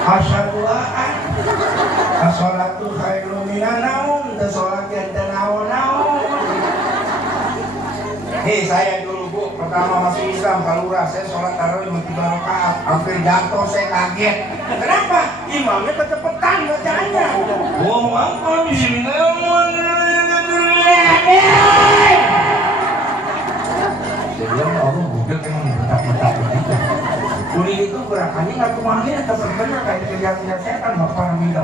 Asyaduaan as-sholatu khairun minan naum, teu salat teh naon-naon. Nih saya dulu Bu, pertama masuk Islam kalura, saya sholat tarawih 3 rakaat, hampir jatuh, saya kaget. Kenapa? Imamnya kecepatan bacaannya. Wow, apa di sini? Saya bilang Allah budak emang betak-betak begitu. Kulit itu gerakannya nggak kemana, tetap benar kayak kejar-kejar setan. Bapak Hamida.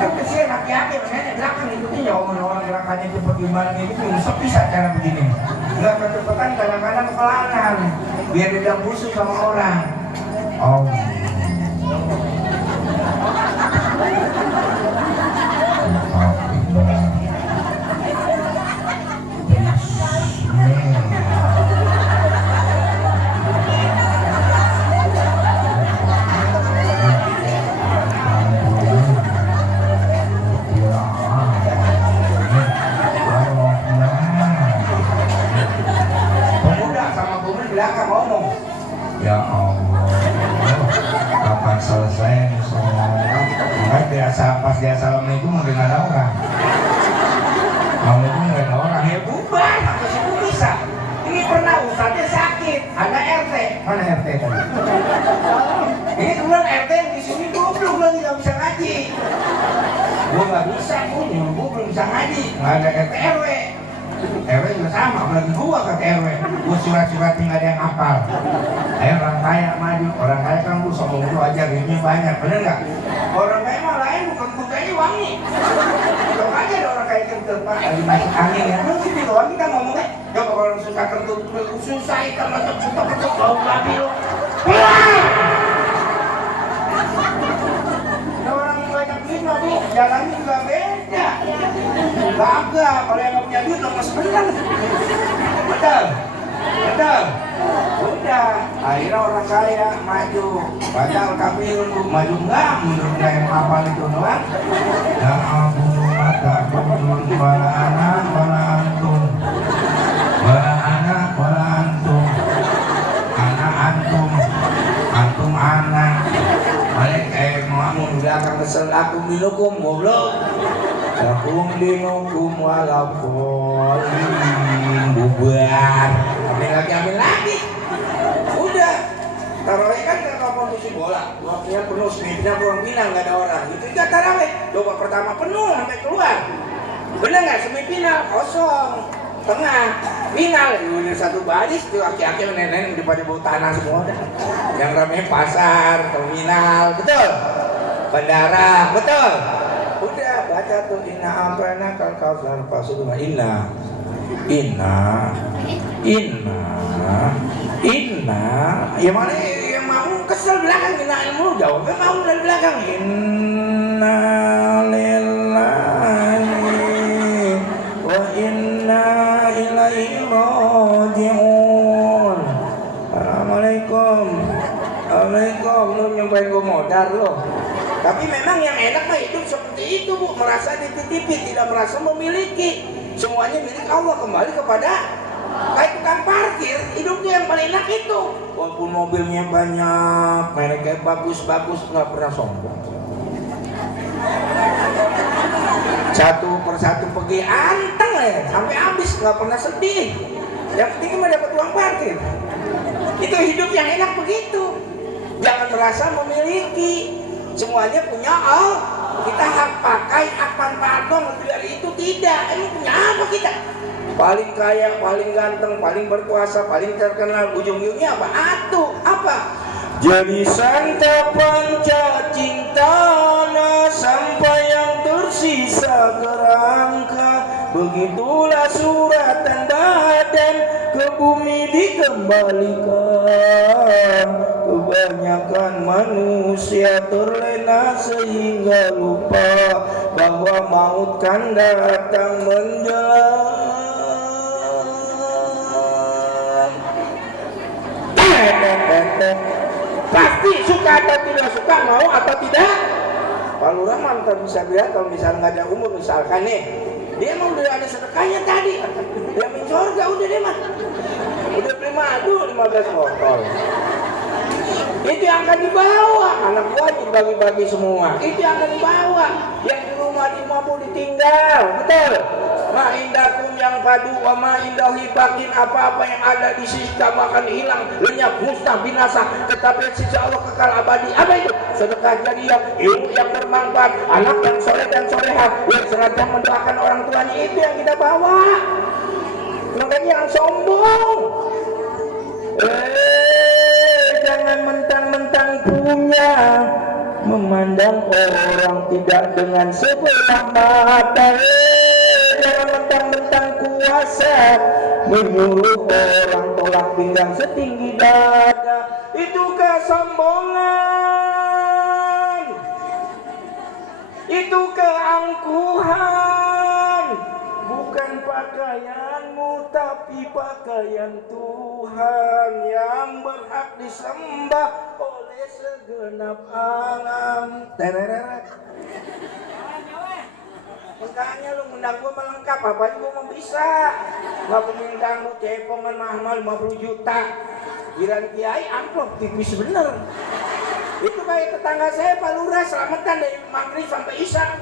Tapi sih laki-laki makanya belakang ikutin ya orang gerakannya cepat gimana gitu, sepi cara begini. Nggak kecepatan kadang-kadang kelanan, biar dia busuk sama orang. Oh. Ya Allah, kapan selesai sholat? Kan biasa pas dia assalamualaikum udah nggak ada orang. Assalamualaikum nggak ada orang, ya bubar. Atau sih bisa. Ini pernah ustadznya sakit, ada RT. Mana RT tadi? Ini kebetulan RT yang di sini goblok lagi nggak bisa ngaji. Gua nggak bisa, gua belum bisa ngaji. Nggak ada RT RW. RW juga sama, apalagi gua kata RW. Gua surat-suratnya nggak ada yang hafal. Ayo orang kaya maju, orang kaya kan lu sombong lu aja, duitnya banyak, bener nggak? Orang kaya mah lain, bukan kudanya wangi. Coba aja ada orang kaya kentut, Pak, lagi masuk angin ya. Lu sih doang kita ngomongnya, coba kalau suka kentut, susah ikan macam suka kentut, bau babi lu. Ada orang yang banyak duit mah Bu, jalannya juga beda. Gagah, kalau yang nggak punya duit lemes bener. Betul. Udah, akhirnya orang kaya maju, baca Al-Kafirun, maju enggak, menurut yang hafal itu doang. Ya ampun, mata kunjung, wala anak, wala antum, anak antum anak. Balik makmum belakang kesel aku minukum, goblok. Lakum dinukum walaupun bubar. Ambil lagi. Udah. Tarawih kan kalau kondisi bola, waktunya penuh, semifinal kurang final nggak ada orang. Itu juga tarawih. Coba pertama penuh sampai keluar. Bener nggak? Semifinal kosong, tengah, final. Udah satu baris tuh aki-aki nenek udah pada bau tanah semua. Yang ramai pasar, terminal, betul. Bandara, betul. Udah baca tuh inna amrana kal kausar fasuduna inna ya mana yang mau kesel belakang inna ilmu jauh kan mau dari belakang inna lillahi wa inna ilaihi raji'un. Assalamualaikum lu nyobain gue modal lo. Tapi memang yang enak mah hidup seperti itu Bu, merasa dititipi, tidak merasa memiliki. Semuanya milik Allah, kembali kepada kayak tukang parkir, hidupnya yang paling enak itu. Walaupun mobilnya banyak, mereknya bagus-bagus, nggak pernah sombong. Satu persatu pergi anteng ya, sampai habis, nggak pernah sedih. Yang penting mah dapat uang parkir. Itu hidup yang enak begitu. Jangan merasa memiliki. Semuanya punya Allah. Kita hak pakai, hak manfaat dong, lebih dari itu tidak. Ini punya apa kita? Paling kaya, paling ganteng, paling berkuasa, paling terkenal, ujung-ujungnya apa? Atuh, apa? Jadi santapan cinta sampai yang tersisa kerangka. Begitulah surat tanda dan ke bumi dikembalikan. Kebanyakan manusia terlena sehingga lupa bahwa maut kan datang menjelang. Pasti suka atau tidak suka, mau atau tidak. Pak Lurah mantap bisa bilang kalau misalnya nggak ada umur misalkan nih, dia emang udah ada sedekahnya tadi, dia mencorga udah deh mah, udah beli madu 15 botol. itu yang akan dibawa. Anak gua dibagi-bagi semua, itu yang akan dibawa. Yang di rumah mau ditinggal, betul. Ma indakum yang padu wa ma indahi bakin, apa-apa yang ada di sisi kamu akan hilang, lenyap, musnah, binasa, tetapi sisi Allah kekal abadi. Apa itu? Sedekah jariah, ilmu yang bermanfaat, anak yang soleh dan solehah, yang senantiasa mendoakan orang tuanya, itu yang kita bawa. Makanya jangan sombong. Jangan mentang-mentang punya, memandang orang tidak dengan sebelah mata. Jangan mentang-mentang kuasa, menyuruh orang tolak pinggang setinggi dada. Itu kesombongan, itu keangkuhan. Bukan pakaianmu tapi pakaian Tuhan yang berhak disembah oleh segenap alam. Tereret. Makanya lu ngundang gua melengkap, apa aja gua mau bisa. Gak pengundang lu cepongan mahal 50 juta. Giran kiai amplop tipis bener. Itu kayak tetangga saya Pak Lurah, selamatan dari maghrib sampai isya.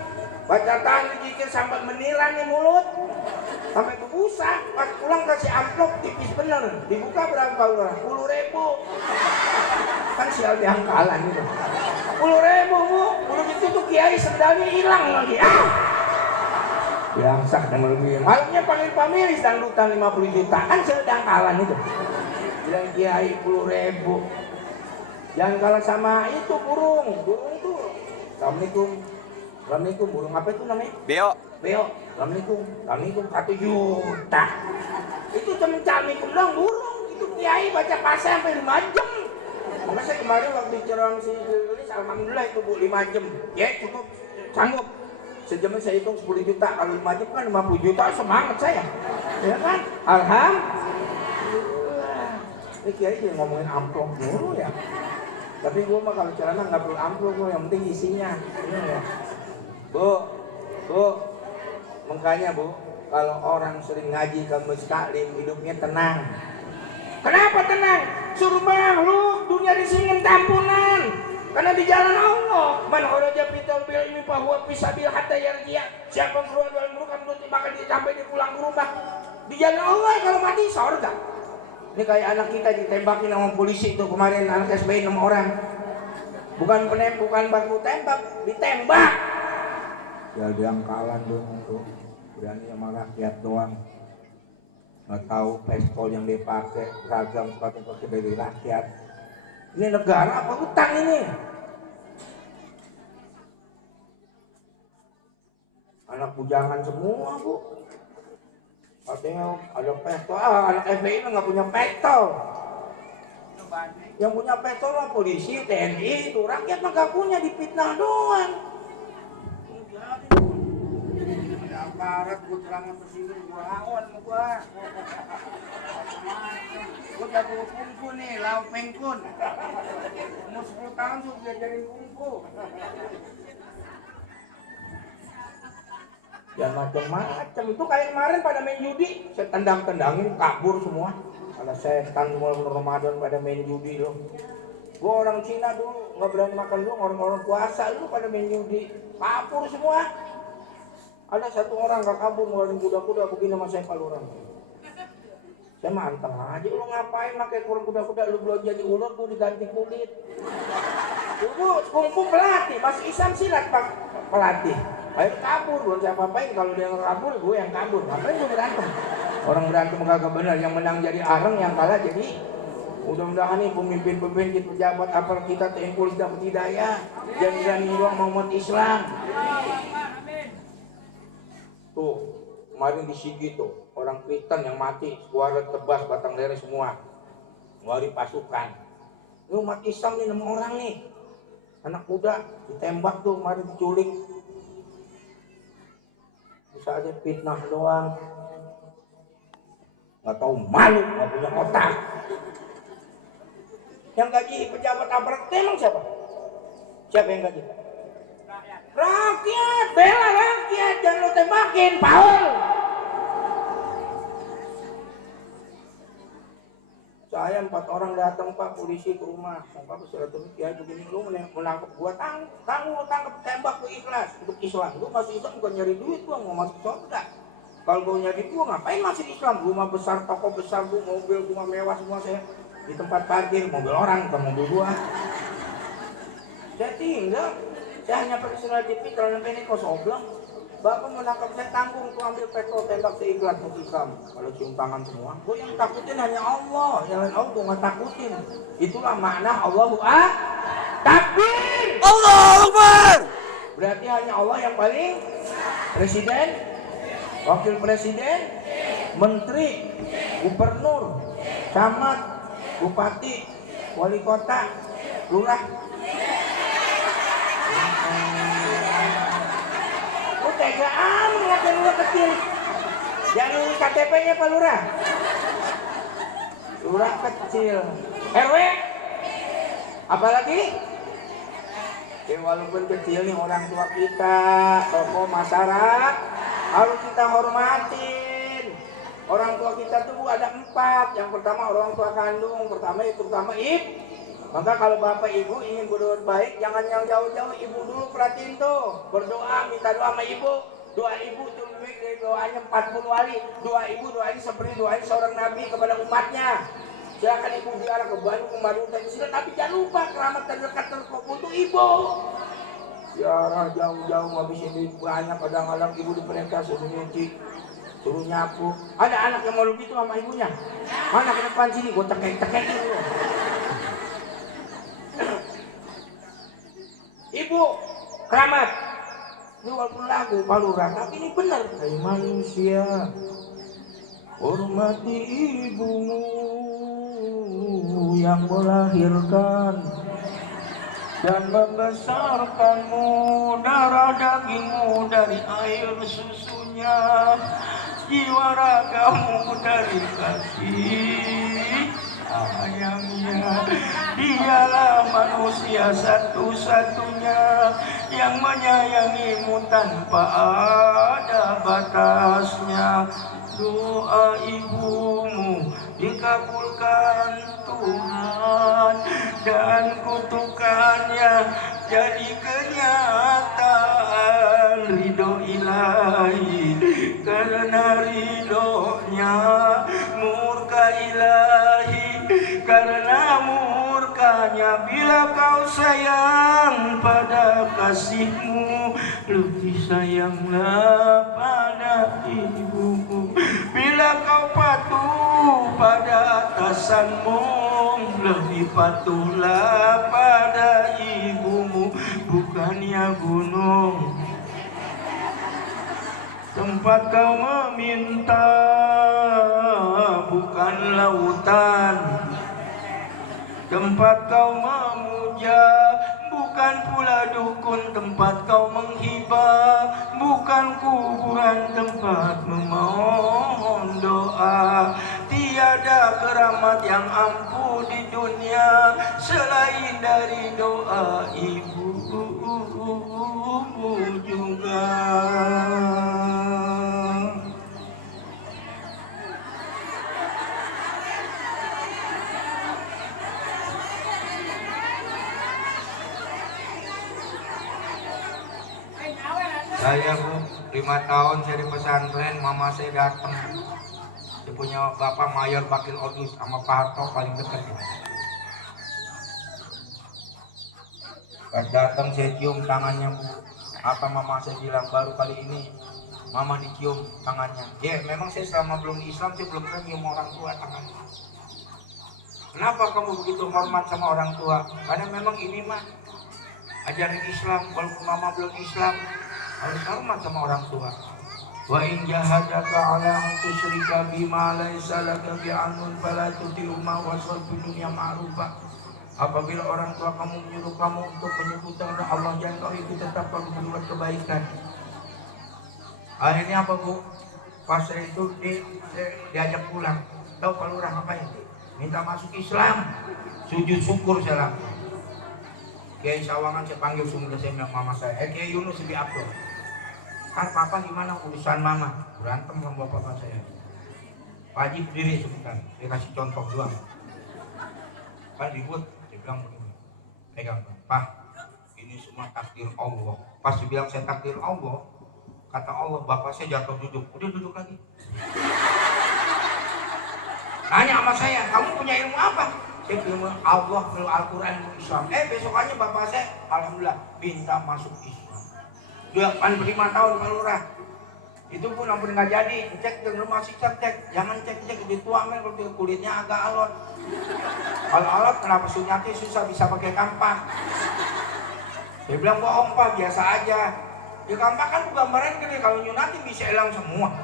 Baca tahlil zikir sampai menilan nih mulut, sampai berbusa. Pas pulang kasih amplop tipis bener. Dibuka berapa Lurah? 10.000. Kan sial diangkalan gitu. 10.000 bu. Udah gitu tuh kiai sendalnya hilang lagi. Biangsak dan lebih. Malamnya panggil pamilis dangdutan 50 juta. Kan sial diangkalan itu. Bilang kiai 10.000. Jangan kalah sama itu burung. Burung tuh. Assalamualaikum. Assalamualaikum, burung apa itu namanya? Beo. Assalamualaikum. 1 juta. Itu cuma assalamualaikum doang burung. Itu kiai baca pasal sampai 5 jam. Maka saya kemarin waktu ceramah si Lilis, alhamdulillah itu bu 5 jam. Ya cukup, sanggup. Sejamnya saya hitung 10 juta. Kalau 5 jam kan 50 juta, semangat saya. Ya kan? Alhamdulillah. Ini kiai juga ngomongin amplop dulu ya. Tapi gua mah kalau ceramah nggak perlu amplop, gua yang penting isinya. Ya. Bu, makanya bu, kalau orang sering ngaji ke mustaklim, hidupnya tenang. Kenapa tenang? Suruh makhluk dunia disingin tampunan. Karena di jalan Allah, man kharaja fi taubil ilmi fa huwa fi sabil hatta yarji'a. Siapa keluar dari burukan maka dia sampai dia pulang ke rumah. Di jalan Allah kalau mati surga. Ini kayak anak kita ditembakin sama polisi itu kemarin, anak SBY 6 orang. Bukan baku tembak, ditembak. Ya diangkalan dong tuh, berani sama rakyat doang. Nggak tahu pistol yang dia pakai ragam pakai dari rakyat. Ini negara apa hutang ini? Anak bujangan semua bu. Katanya ada pistol, anak FBI nggak punya pistol. Yang punya pistol mah polisi, TNI, itu rakyat mah nggak punya, dipitnah doang. Ada aparat, gue ceramah tersinggung, gue lawan sama gue. Gue jago kungfu nih, Lau Peng Kun. Umur 10 tahun tuh belajarin kungfu. Ya macam-macam. Itu kayak kemarin pada main judi, saya tendang-tendangin, kabur semua. Ada setan semua Ramadan pada main judi loh. Gue orang Cina dulu, nggak berani makan dulu, orang-orang puasa dulu pada main judi. Kabur semua. Ada satu orang gak kabur ngeluarin kuda-kuda begini sama saya Pak Lurah. Saya manteng aja, lu ngapain pakai kurang kuda-kuda, lu belum jadi ular, gue diganti kulit. Dulu kungfu pelatih, masih Islam silat pak pelatih. Ayo kabur, belum saya apa-apain, kalau dia kabur, gue yang kabur. Ngapain gue berantem? Orang berantem kagak benar, yang menang jadi areng, yang kalah jadi. Mudah-mudahan nih pemimpin-pemimpin pejabat apel kita TNI Polisi dapat hidayah. Jangan doang mau umat Islam. Tuh, kemarin di Sigi tuh, orang Kristen yang mati, suara tebas, batang leher semua. Ngeluarin pasukan. Ini umat Islam nih, 6 orang nih. Anak muda, ditembak tuh, kemarin diculik. Bisa aja fitnah doang. Gak tahu malu, gak punya otak. Yang gaji pejabat aparat emang siapa? Siapa yang gaji? Rakyat, bela rakyat, jangan lo tembakin, Paul. saya 4 orang datang Pak, polisi ke rumah. Pak silaturahmi ya begini, lu menangkap gua, tangkap tembak lu ikhlas untuk Islam. Lu masuk Islam bukan nyari duit, gua mau masuk surga. Kalau gua nyari gua ngapain masuk Islam? Rumah besar, toko besar, gua mobil, rumah mewah semua saya. Di tempat parkir mobil orang, bukan mobil gua. Saya tinggal, saya hanya pakai sandal jepit, celana pendek, kaos oblong. Bapak mau nangkap saya tanggung, tuh ambil petrol, tembak seikhlas untuk Islam. Kalau cium tangan semua, gue yang takutin hanya Allah, yang lain Allah gue nggak takutin. Itulah makna Allahu Takbir. Allahu Akbar. Berarti hanya Allah yang paling presiden, wakil presiden, menteri, gubernur, camat, bupati, wali kota, lurah. Tega amat ngeliatin lurah kecil. Jangan urus KTP-nya Pak Lurah. Lurah kecil. RW. Apalagi? Ya walaupun kecil nih orang tua kita, tokoh masyarakat, harus kita hormatin. Orang tua kita tuh ada 4. Yang pertama orang tua kandung, terutama maka kalau bapak ibu ingin berbuat baik, jangan yang jauh-jauh, ibu dulu perhatiin tuh. Berdoa, minta doa sama ibu. Doa ibu itu lebih dari doanya 40 kali. Doa ibu doanya seperti doanya seorang nabi kepada umatnya. Silakan ibu ziarah ke Bandung, ke Madura, ke sini, tapi jangan lupa keramat terdekat terkubur itu ibu. Ziarah jauh-jauh ngabisin duit banyak, kadang-kadang ibu diperintah suruh nyuci, suruh nyapu. Ada anak yang mau gitu sama ibunya. Mana ke depan sini, gue tekek-tekekin lu. Ibu, keramat. Ini walaupun lagu Pak Lurah, tapi ini benar. Hai manusia, hormati ibumu yang melahirkan dan membesarkanmu, darah dagingmu dari air susunya, jiwa ragamu dari kasih sayangnya. Dialah manusia satu-satunya yang menyayangimu tanpa ada batasnya. Doa ibumu dikabulkan Tuhan dan kutukannya jadi kenyataan. Ridho ilahi karena ridhonya, murka ilahi karena murkanya. Bila kau sayang pada kasihmu, lebih sayanglah pada ibumu. Bila kau patuh pada atasanmu, lebih patuhlah pada ibumu. Bukannya gunung tempat kau meminta, bukan lautan tempat kau memuja, bukan pula dukun tempat kau menghibah, bukan kuburan tempat memohon doa. Tiada keramat yang ampuh di dunia selain dari doa ibumu juga. Saya Bu, 5 tahun saya di pesantren, mama saya datang. Dia punya bapak mayor Bakil Odus sama Pak Harto paling dekat. Pas datang saya cium tangannya Bu. Apa mama saya bilang, baru kali ini mama dicium tangannya. Ya memang saya selama belum Islam saya belum pernah nyium orang tua tangannya. Kenapa kamu begitu hormat sama orang tua? Karena memang ini mah ajaran Islam, walaupun mama belum Islam harus hormat sama orang tua. Wa in jahadaka ala an tusyrika bima laysa laka bi'ilmun fala tuti'huma wasal fid dunya ma'rufa. Apabila orang tua kamu menyuruh kamu untuk menyebutkan Allah, jangan kau ikut, tetap kamu berbuat kebaikan. Akhirnya apa Bu? Pas saya itu diajak pulang. Tahu Pak Lurah ngapain? Minta masuk Islam. Sujud syukur saya lakukan. Kiai Sawangan saya panggil sumber saya bilang mama saya, Kiai Yunus lebih Abdul. Kan papa gimana urusan mama? Berantem sama bapak saya. Pak Haji berdiri sebentar, dia kasih contoh doang. kan ribut. Dia bilang begini, pegang, Pak, ini semua takdir Allah. Pas dia bilang saya takdir Allah, kata Allah, bapak saya jatuh duduk. Udah duduk lagi. Nanya sama saya, kamu punya ilmu apa? Saya ilmu Allah, ilmu Al-Quran, ilmu Islam. Besokannya bapak saya, alhamdulillah, minta masuk Islam. Dia 45 tahun Pak Lurah. Itu pun ampun nggak jadi, cek ke rumah siksa cek, jangan cek dituang kan kalau kulitnya agak alot. Kalau alot kenapa sunyati susah bisa pakai kampak. Dia bilang bohong Pak, biasa aja. Ya kampak kan gambaran gini, kalau nyunati bisa hilang semua.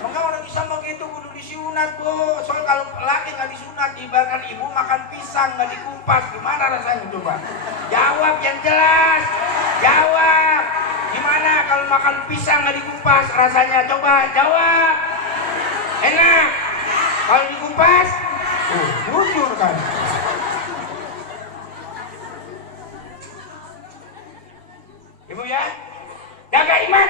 Maka orang Islam begitu kudu disunat Bu. Soalnya kalau laki nggak disunat, ibaratkan ibu makan pisang nggak dikupas, gimana rasanya coba? Jawab yang jelas, jawab. Gimana kalau makan pisang nggak dikupas rasanya? Coba jawab. Enak. Kalau dikupas, jujur kan. Ibu ya, jaga iman.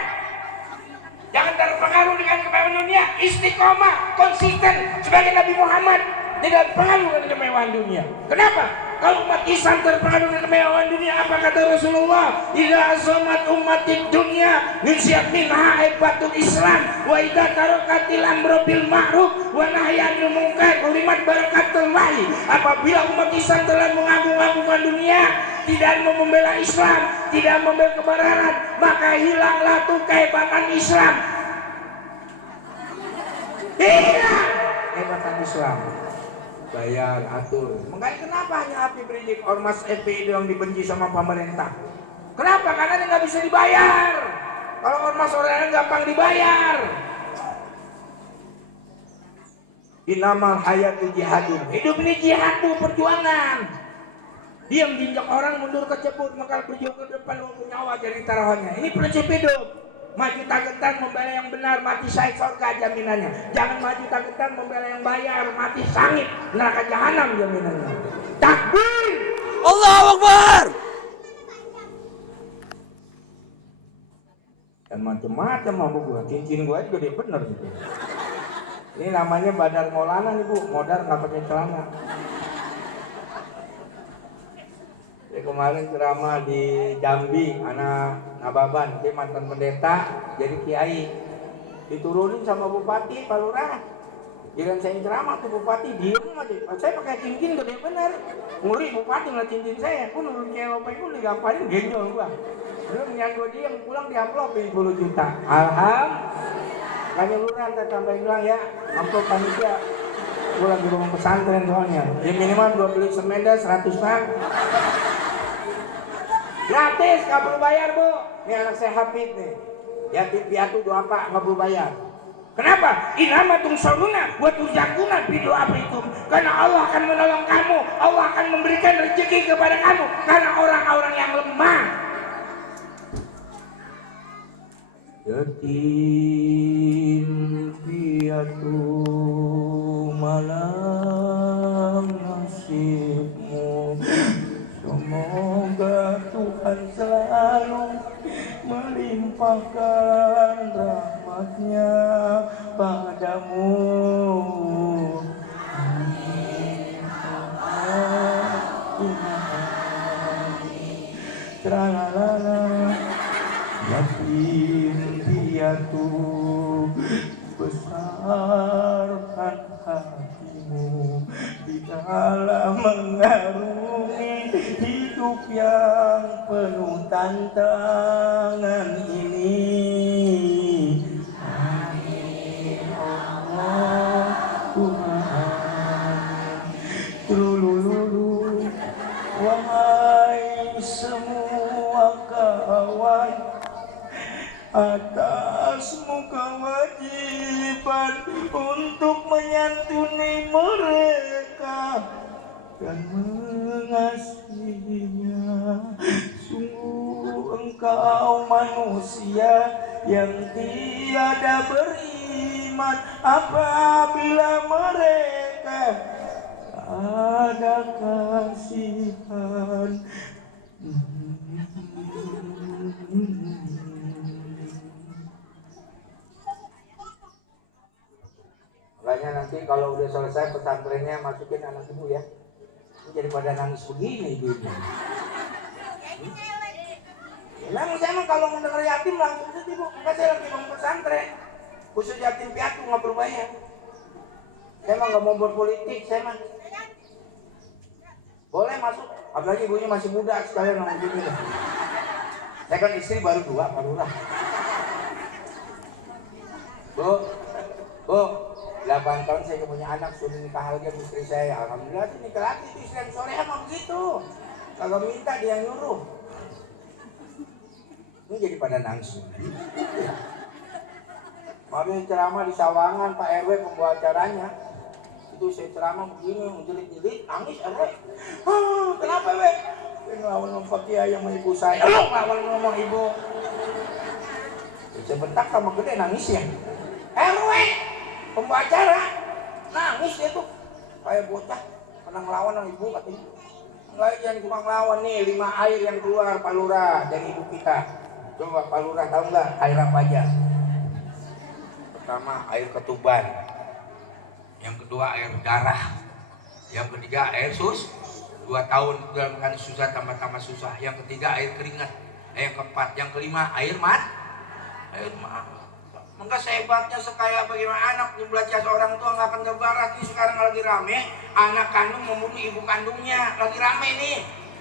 Jangan terpengaruh dengan kemewahan dunia. Istiqomah, konsisten sebagai Nabi Muhammad. Tidak terpengaruh dengan kemewahan dunia. Kenapa? Kalau umat Islam terpengaruh dengan kemewahan dunia, apa kata Rasulullah? Idza azamat ummatid dunya nusyat minha aibatul Islam wa idza tarakatil amru bil ma'ruf wa nahyanil munkar ulimat barakatul lahi. Apabila umat Islam telah mengagung-agungkan dunia, tidak mau membela Islam, tidak membela kebenaran, maka hilanglah tuh kehebatan Islam. Hilang kehebatan Islam. Bayar, atur. Makanya kenapa hanya Habib Rizik ormas FPI yang dibenci sama pemerintah? Kenapa? Karena dia nggak bisa dibayar. Kalau ormas orang gampang dibayar. Inamal hayatu jihadun. Hidup ini jihad tuh, perjuangan. Dia menginjak orang mundur kecebur, maka berjuang ke depan untuk nyawa jadi taruhannya. Ini prinsip hidup. Maju tak membela yang benar, mati syahid surga jaminannya. Jangan maju tak membela yang bayar, mati sangit neraka jahanam jaminannya. Takbir, Allahu Akbar. Dan macam-macam mabuk gua, cincin gua juga dia bener gitu. Ini namanya Badar Maulana nih Bu, modar nggak pakai celana. Ya, kemarin ceramah di Jambi, anak Nababan, dia mantan pendeta, jadi kiai. Diturunin sama bupati, Pak Lurah. Giliran saya ceramah ke bupati, diem aja. Saya pakai cincin gede bener. Ngeri bupati ngeliat cincin saya. Aku nurun kiai lope itu digamparin genjol gua. Dia menyangkut dia pulang di amplopin 10 juta. Kayaknya Lurah ntar tambahin doang ya, amplop panitia. Gua lagi bangun pesantren soalnya. Ya minimal 2 beli semenda 100 pak. Gratis, nggak perlu bayar Bu. Ini anak saya Hafid nih. Yatim piatu doa Pak, nggak perlu bayar. Kenapa? Inamatum saluna wa tuzakuna bidu'abikum. Karena Allah akan menolong kamu, Allah akan memberikan rezeki kepada kamu. Karena orang-orang yang lemah. Yatim piatu malam nasibmu. Semoga Tuhan selalu melimpahkan rahmat-Nya padamu. Amin. Tralalala, yatim piatu, besarkan hatimu di dalam mengarungi hidup yang penuh tantangan ini. Amin Allah Tuhan. Trulululu, wahai semua kawan, atasmu kewajiban untuk menyantuni mereka dan mengasihinya. Sungguh engkau manusia yang tiada beriman apabila mereka ada kasihan. Makanya nanti kalau udah selesai pesantrennya masukin anak ibu ya. Daripada nangis begini ibunya. Memang saya kalau mendengar yatim langsung sedih bu. Enggak, saya lagi mau pesantren. Khusus yatim piatu nggak perlu bayar. Saya mah nggak mau berpolitik, saya mah. Boleh masuk, apalagi ibunya masih muda sekalian sama ibunya. Saya kan istri baru 2, barulah. Bu, 8 tahun saya punya anak, sudah nikah lagi sama istri saya. Alhamdulillah sih nikah lagi, itu istri yang sore emang begitu. Kalau minta dia nyuruh. Ini jadi pada nangis. Mami ceramah di Sawangan, Pak RW pembawa acaranya. Itu saya ceramah begini, menjelit-jelit, nangis RW. Kenapa RW? Saya ngelawan sama Kiai yang ibu saya. Ngelawan ngomong ibu. Saya bentak sama gede nangisnya. RW, pembawa acara, nangis dia tuh. Kayak bocah, pernah ngelawan sama ibu katanya. Enggak, jangan cuma ngelawan nih, 5 air yang keluar Pak Lurah dari ibu kita. Coba Pak Lurah tahu nggak air apa aja? Pertama air ketuban, yang kedua air darah, yang ketiga air 2 tahun dalam keadaan susah tambah susah, yang ketiga air keringat, yang keempat, yang kelima air mata. Maka sehebatnya sekaya bagaimana anak belajar seorang tua nggak akan terbaras. Ini sekarang lagi rame anak kandung membunuh ibu kandungnya, lagi rame nih.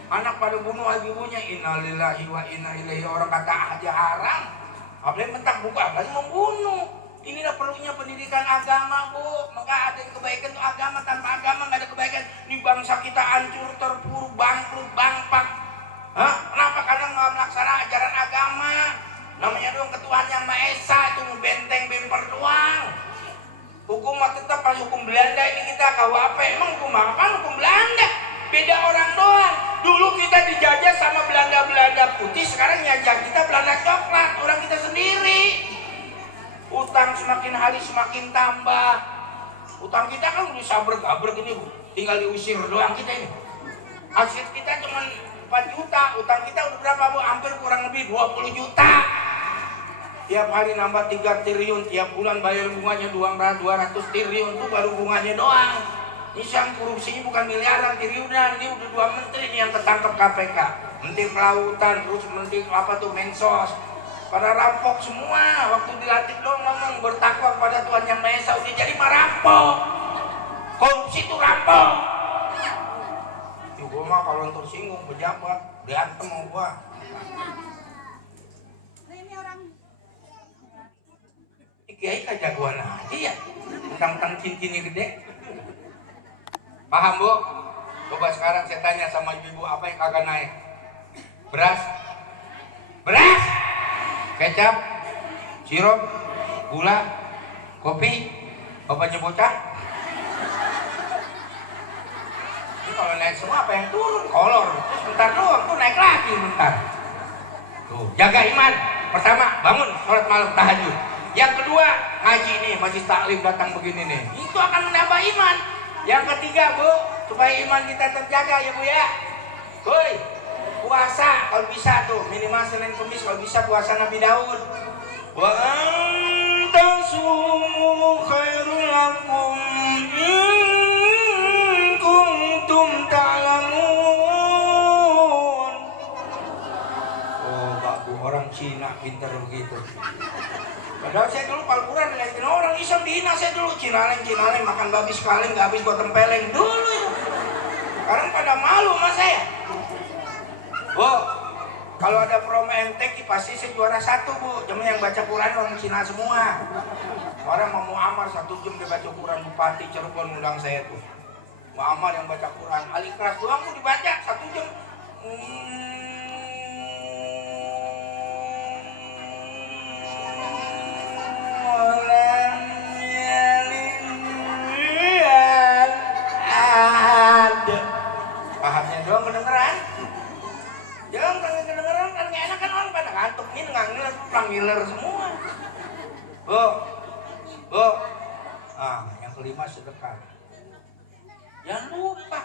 Anak pada bunuh ibunya, innalillahi wa inna ilaihi. Orang kata aja haram, apalagi mentak buka, apalagi membunuh. Inilah perlunya pendidikan agama bu. Maka ada yang kebaikan itu agama, tanpa agama nggak ada kebaikan. Ini bangsa kita hancur, terpuruk, bangkrut, bangpak. Kenapa kadang nggak melaksana ajaran agama? Namanya doang ketuaan yang Maha Esa, itu benteng bemper doang. Hukum mah tetap pas hukum Belanda ini kita KUHP. Emang hukum apa? Hukum Belanda. Beda orang doang. Dulu kita dijajah sama Belanda putih, sekarang nyajah kita Belanda coklat, orang kita sendiri. Utang semakin hari semakin tambah. Utang kita kan udah sabrek-abrek ini bu, tinggal diusir doang kita ini. Aset kita cuma 4 juta, utang kita udah berapa bu? Hampir kurang lebih 20 juta. Tiap hari nambah 3 triliun, tiap bulan bayar bunganya 200 triliun, itu baru bunganya doang. Ini yang korupsinya bukan miliaran, triliunan. Ini udah 2 menteri nih yang ketangkep KPK. Menteri Kelautan, terus menteri apa tuh Mensos. Pada rampok semua. Waktu dilatih dong ngomong bertakwa kepada Tuhan Yang Maha Esa, udah jadi merampok. Korupsi itu rampok. Gua mah kalau tersinggung pejabat, diantem sama gua. Kiai kejagoan aja ya. Tentang cincinnya gede. Paham bu? Coba sekarang saya tanya sama ibu apa yang kagak naik? Beras, kecap, sirup, gula, kopi, bapaknya bocah. Ini kalau naik semua apa yang turun? Kolor, terus bentar doang tuh naik lagi bentar. Tuh, jaga iman. Pertama, bangun sholat malam tahajud. Yang kedua, ngaji nih, masih taklim datang begini nih. Itu akan menambah iman. Yang ketiga bu, supaya iman kita terjaga ya bu ya. Woi, puasa kalau bisa tuh minimal Senin Kamis, kalau bisa puasa Nabi Daud. Wa antasumu khairul lakum in kuntum ta'lamun. Oh, baku orang Cina pintar begitu. Padahal saya dulu Al-Quran ngeliatin orang Islam dihina saya dulu. Cinaleng makan babi sekali nggak habis buat tempeleng dulu itu. Sekarang pada malu sama saya. Bu, kalau ada promo MTQ pasti saya juara 1 bu. Cuma yang baca Quran orang Cina semua. Orang mau muamar 1 jam dia baca Quran, Bupati Cirebon undang saya tuh. Muamar yang baca Quran, Al-Ikhlas doang tuh dibaca 1 jam. Pahamnya doang kedengeran. Jangan kedengeran kan gak enak kan orang pada ngantuk ini ngiler, ngiler semua. Bu, yang kelima sedekah. Jangan lupa.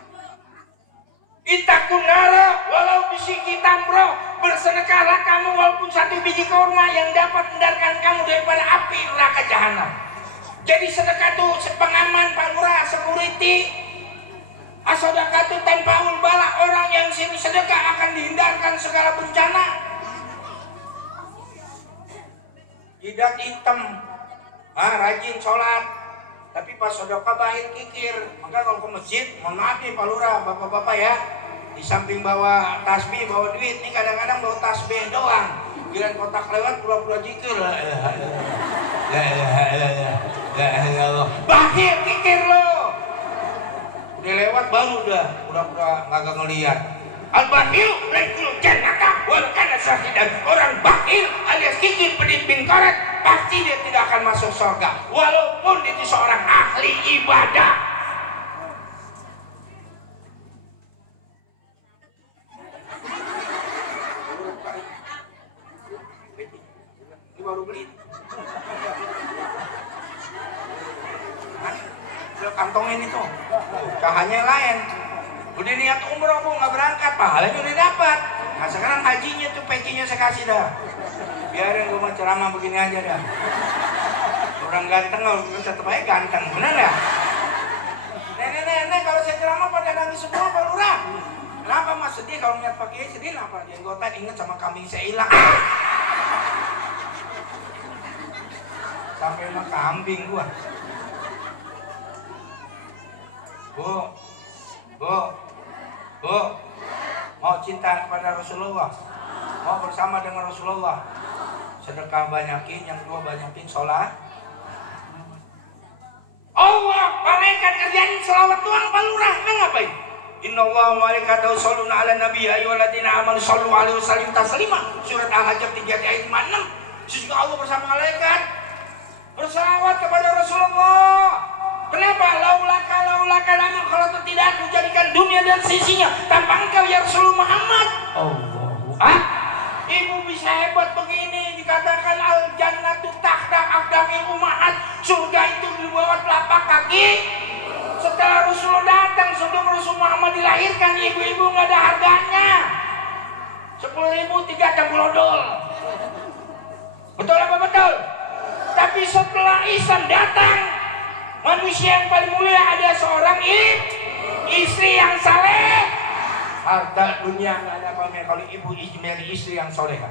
Itakun nara walau bisiki tamro, bersedekahlah kamu walaupun 1 biji kurma yang dapat mendarkan kamu daripada api neraka jahanam. Jadi sedekah itu pengaman Pak Lurah, security. As-sadaqatu tanfa'ul bala, orang yang sering sedekah akan dihindarkan segala bencana. Jidat hitam, rajin sholat, tapi pas sedekah bahir kikir. Maka kalau ke masjid, mohon maaf nih Pak Lurah, bapak-bapak ya, di samping bawa tasbih, bawa duit, nih kadang-kadang bawa tasbih doang. Giliran kotak lewat pura-pura zikir. Bahir kikir lo. Udah lewat baru udah pura-pura kagak ngeliat. Al-bakhil laikul jannata wal kana syahidan. Orang bakhil alias kikir pedit bin karet, pasti dia tidak akan masuk surga walaupun dia itu seorang ahli ibadah. Ini baru beli. Kantongin itu cahanya lain. Udah niat umroh aku nggak berangkat, pahalanya udah dapat. Nah sekarang hajinya tuh pecinya saya kasih dah. Biarin gue mau ceramah begini aja dah. Orang ganteng kalau tetap aja ganteng, bener ya? Nenek kalau saya ceramah pada nangis semua Pak Lurah. Kenapa mas sedih kalau ngeliat Pak Kiai sedih? Kenapa? Jenggotan inget sama kambing saya hilang. Sampai sama kambing gua. Bu, mau cinta kepada Rasulullah, mau bersama dengan Rasulullah, sedekah banyakin, yang kedua banyakin sholat. Allah, malaikat kerjain selawat doang Pak Lurah, ngapain? Innallaha wa malaikatahu yusholluna 'alan nabi ya ayyuhalladzina amanu shollu 'alaihi wa sallimu taslima. Surat Al-Hajj 3 ayat 56. Sesungguhnya Allah bersama malaikat berselawat kepada Rasulullah. Kenapa? Laulaka lama kalau tidak aku jadikan dunia dan sisinya tanpa engkau ya Rasulullah Muhammad. Allah. Ibu bisa hebat begini, dikatakan al jannatu tahta aqdamil ummahat, surga itu di bawah telapak kaki. Setelah Rasulullah datang, sebelum Rasul Muhammad dilahirkan, ibu-ibu nggak ada harganya. 10.000 3 campulodol. Betul apa betul? Tapi setelah Islam datang, manusia yang paling mulia ada seorang istri yang saleh. Harta dunia nggak ada apa-apa kalau ibu mencari istri yang soleha.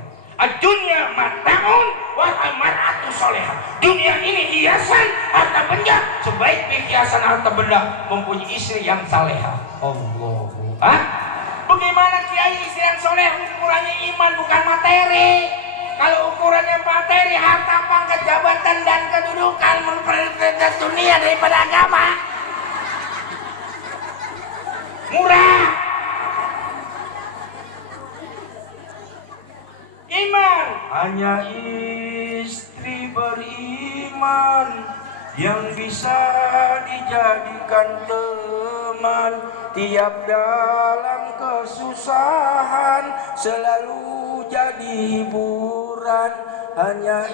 Dunia mataun wal mar'atu soleha. Dunia ini hiasan harta benda, sebaik hiasan harta benda mempunyai istri yang saleha. Allahu. Bagaimana kiai istri yang soleh? Ukurannya iman bukan materi. Kalau ukurannya materi, harta, pangkat, jabatan, dan kedudukan memprioritaskan dunia daripada agama. Murah. Iman. Hanya istri beriman yang bisa dijadikan teman tiap dalam kesusahan, selalu jadi hiburan. Hanya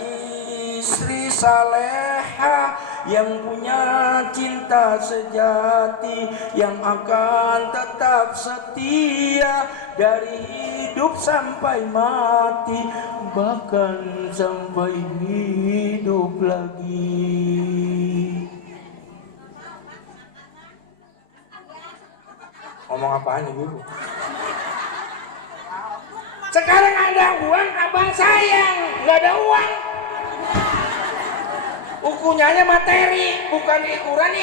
istri saleha yang punya cinta sejati, yang akan tetap setia dari hidup sampai mati, bahkan sampai hidup lagi. Ngomong apaan ibu? Sekarang ada uang, abang sayang. Nggak ada uang. Ukurannya materi, bukan ukuran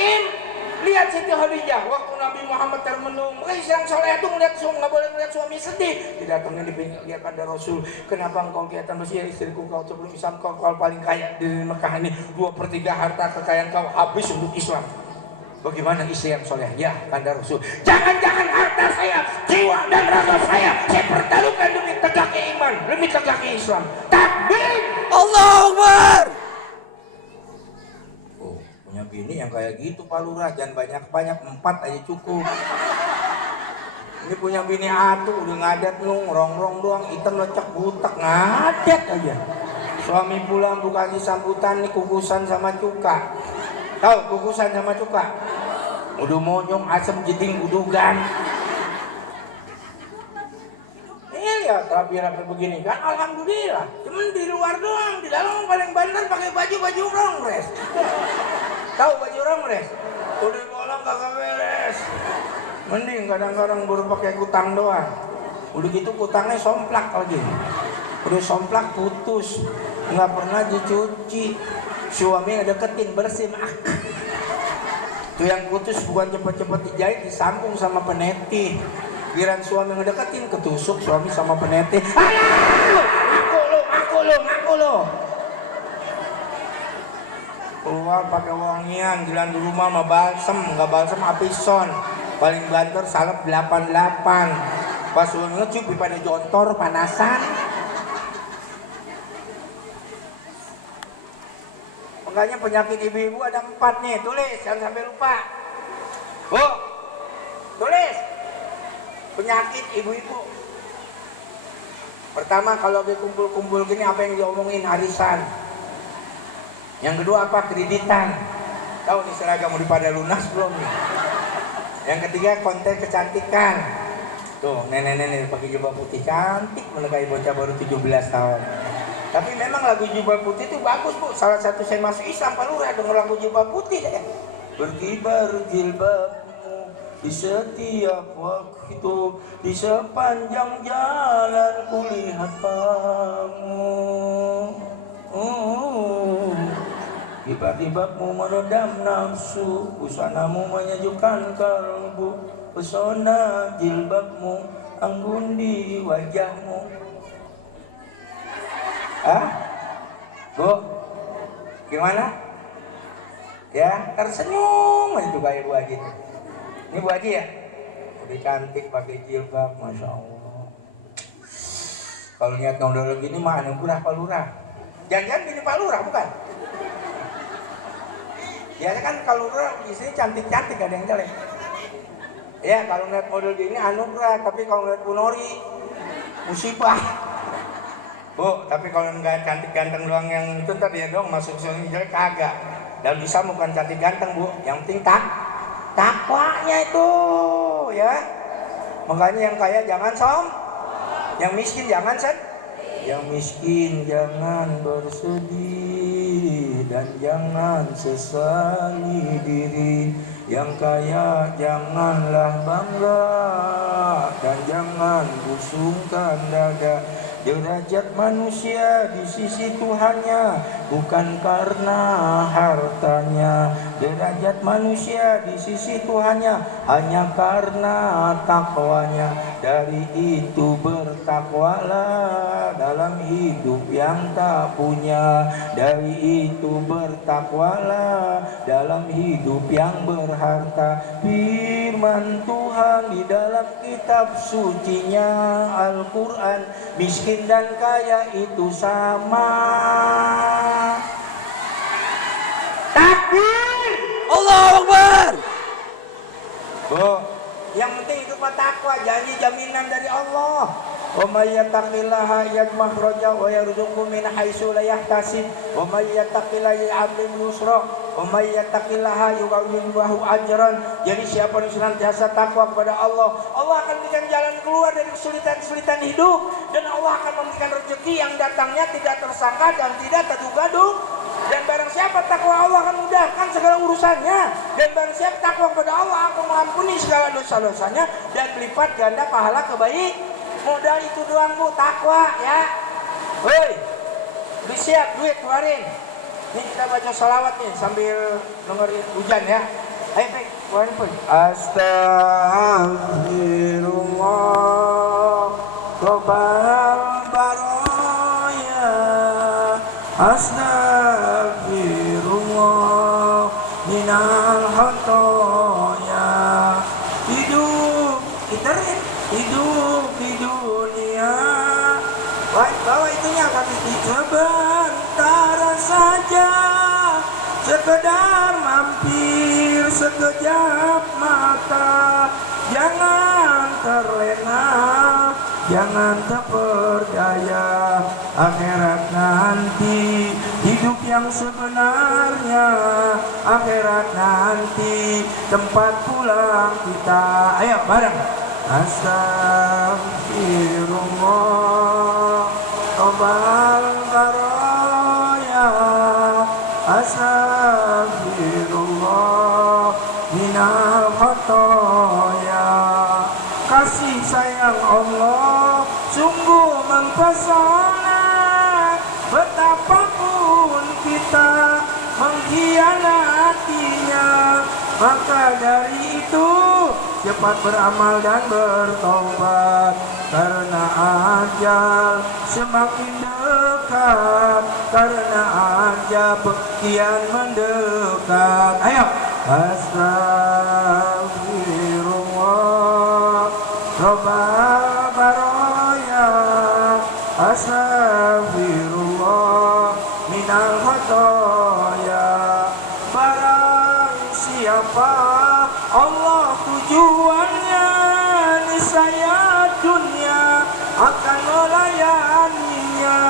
Lihat Siti Khadijah waktu Nabi Muhammad termenung. Yang soleh itu nggak boleh ngeliat suami sedih. Didatangnya lihat ada Rasul. Kenapa engkau kelihatan bersih? Istriku kau sebelum Islam kau paling kaya di Mekah ini. 2/3 harta kekayaan kau habis untuk Islam. Bagaimana istri yang soleh? Ya, kanda Rasul. Jangan-jangan harta saya, jiwa dan raga saya pertaruhkan demi tegaknya iman, demi tegaknya Islam. Takbir! Allahu Akbar! Oh, punya bini yang kayak gitu Pak Lurah, jangan banyak-banyak, 4 aja cukup. Ini punya bini atuh, udah ngadat nung, rongrong doang, hitam lecek butek, ngadat aja. Suami pulang bukan sambutan nih kukusan sama cuka. Tahu kukusan sama cuka? Udah monyong, asem, jeding, udugan. Lihat rapi-rapi begini kan, alhamdulillah. Cuman di luar doang, di dalam paling banter pakai baju rongres. Tahu baju rongres? Udah bolong kagak beres. Mending kadang-kadang baru pakai kutang doang. Udah gitu kutangnya somplak lagi. Udah somplak putus, nggak pernah dicuci. Suami ngedeketin bersin. Tuh yang putus bukan cepet-cepet dijahit, disambung sama peneti. Giran suami ngedeketin, ketusuk suami sama peneti. Ngaku lo. Keluar pakai wangian, jalan di rumah sama balsem, nggak balsem apison. Paling banter salep 88. Pas suami ngecium pada jontor panasan. Makanya penyakit ibu-ibu ada 4 nih, tulis jangan sampai lupa. Bu, tulis penyakit ibu-ibu. Pertama kalau lagi kumpul-kumpul gini apa yang diomongin arisan. Yang kedua apa? Kreditan. Tahu nih seragam udah pada lunas belum nih? Yang ketiga konten kecantikan. Tuh nenek-nenek pakai jubah putih cantik menekai bocah baru 17 tahun. Tapi memang lagu jubah putih itu bagus bu. Salah satu saya masuk Islam Pak Lurah denger lagu jubah putih deh. Berkibar jilbabmu di setiap waktu, di sepanjang jalan kulihat kamu. Tiba-tibamu meredam nafsu, busanamu menyejukkan kalbu, pesona jilbabmu anggun di wajahmu. Bu, gimana? Ya, tersenyum itu kayak Bu Haji. Ini Bu Haji ya? Udah cantik pakai jilbab, masya Allah. Kalau lihat nondol gini mah anugerah Pak Lurah. Jangan-jangan gini Pak Lurah bukan? Ya kan kalau Lurah isinya cantik-cantik, ada yang jelek. Ya kalau lihat model gini anugerah, tapi kalau lihat Bu Nori musibah. Bu, tapi kalau nggak cantik ganteng doang yang itu tadi ya dong masuk sini jelek kagak. Dan bisa bukan cantik ganteng Bu, yang penting takwanya itu ya. Makanya yang kaya jangan yang miskin jangan yang miskin jangan bersedih dan jangan sesali diri. Yang kaya janganlah bangga dan jangan busungkan dada. Derajat manusia di sisi Tuhannya bukan karena hartanya. Derajat manusia di sisi Tuhannya hanya karena takwanya. Dari itu bertakwalah dalam hidup yang tak punya. Dari itu bertakwalah dalam hidup yang berharta. Firman Tuhan di dalam kitab sucinya Al-Quran, miskin dan kaya itu sama. Takbir! Allahu Akbar! Bu, yang penting itu takwa, janji jaminan dari Allah. Wa may yattaqillaha yaj'al makhraja wa yarzuqhu min haitsu la yahtasib. Wa may yattaqillaha ya'lam yusra. Wa may yattaqillaha yu'awwim lahu ajran. Jadi siapa yang senantiasa takwa kepada Allah, Allah akan berikan jalan keluar dari kesulitan-kesulitan hidup, dan Allah akan memberikan rezeki yang datangnya tidak tersangka dan tidak terduga-duga. Dan barang siapa takwa Allah akan mudahkan segala urusannya. Dan barang siapa takwa kepada Allah akan mengampuni segala dosa-dosanya dan melipat ganda pahala kebaikan. Modal itu doang Bu, takwa ya. Woi, udah siap duit keluarin. Ini kita baca salawat nih sambil dengerin hujan ya. Ayo baik, keluarin pun. Astagfirullah Rabbal baraya. Astagfirullah minal khotoya. Hidup kita hidup di dunia. Bawa itunya kami sebentar saja, sekedar mampir sekejap mata. Jangan terlena, jangan terperdaya. Akhirat nanti, hidup yang sebenarnya. Akhirat nanti, tempat pulang kita. Ayo bareng. Astagfirullah Rabbal baraya. Astagfirullah minal khotoya. sungguh mempesona. Betapapun kita mengkhianatinya, maka dari itu cepat beramal dan bertobat, karena ajal semakin dekat, karena ajal kian mendekat. Ayo, astagfirullah Rabbal baraya, astagfirullah minal khotoya. Barang siapa Allah tujuannya, niscaya dunia akan melayaninya.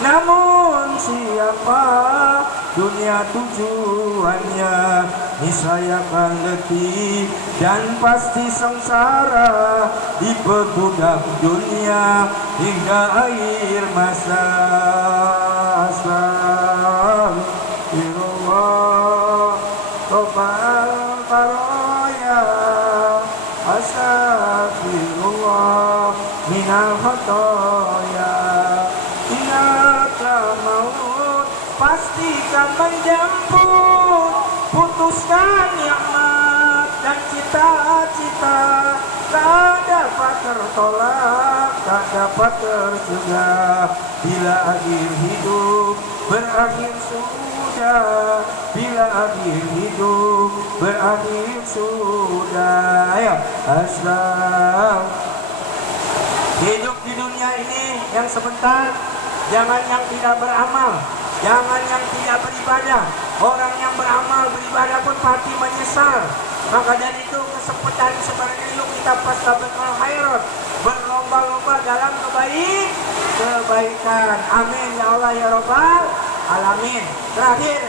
Namun siapa dunia tujuannya, niscaya akan letih dan pasti sengsara, diperbudak dunia hingga akhir masa. Astagfirullah Rabbal baraya, astagfirullah minal khotoya. Innaka maut pastikan menjemput, putuskan nikmat dan cita-cita, tak dapat tertolak, tak dapat tercegah. Bila akhir hidup berakhir sudah, bila akhir hidup berakhir sudah. Ayo, hidup di dunia ini yang sebentar, jangan yang tidak beramal, jangan yang tidak beribadah. Orang yang beramal beribadah pun pasti menyesal. Maka dari itu kesempatan sebenarnya yuk kita fastabiqul khairat, berlomba-lomba dalam kebaikan. Amin ya Allah ya Rabbal alamin. Terakhir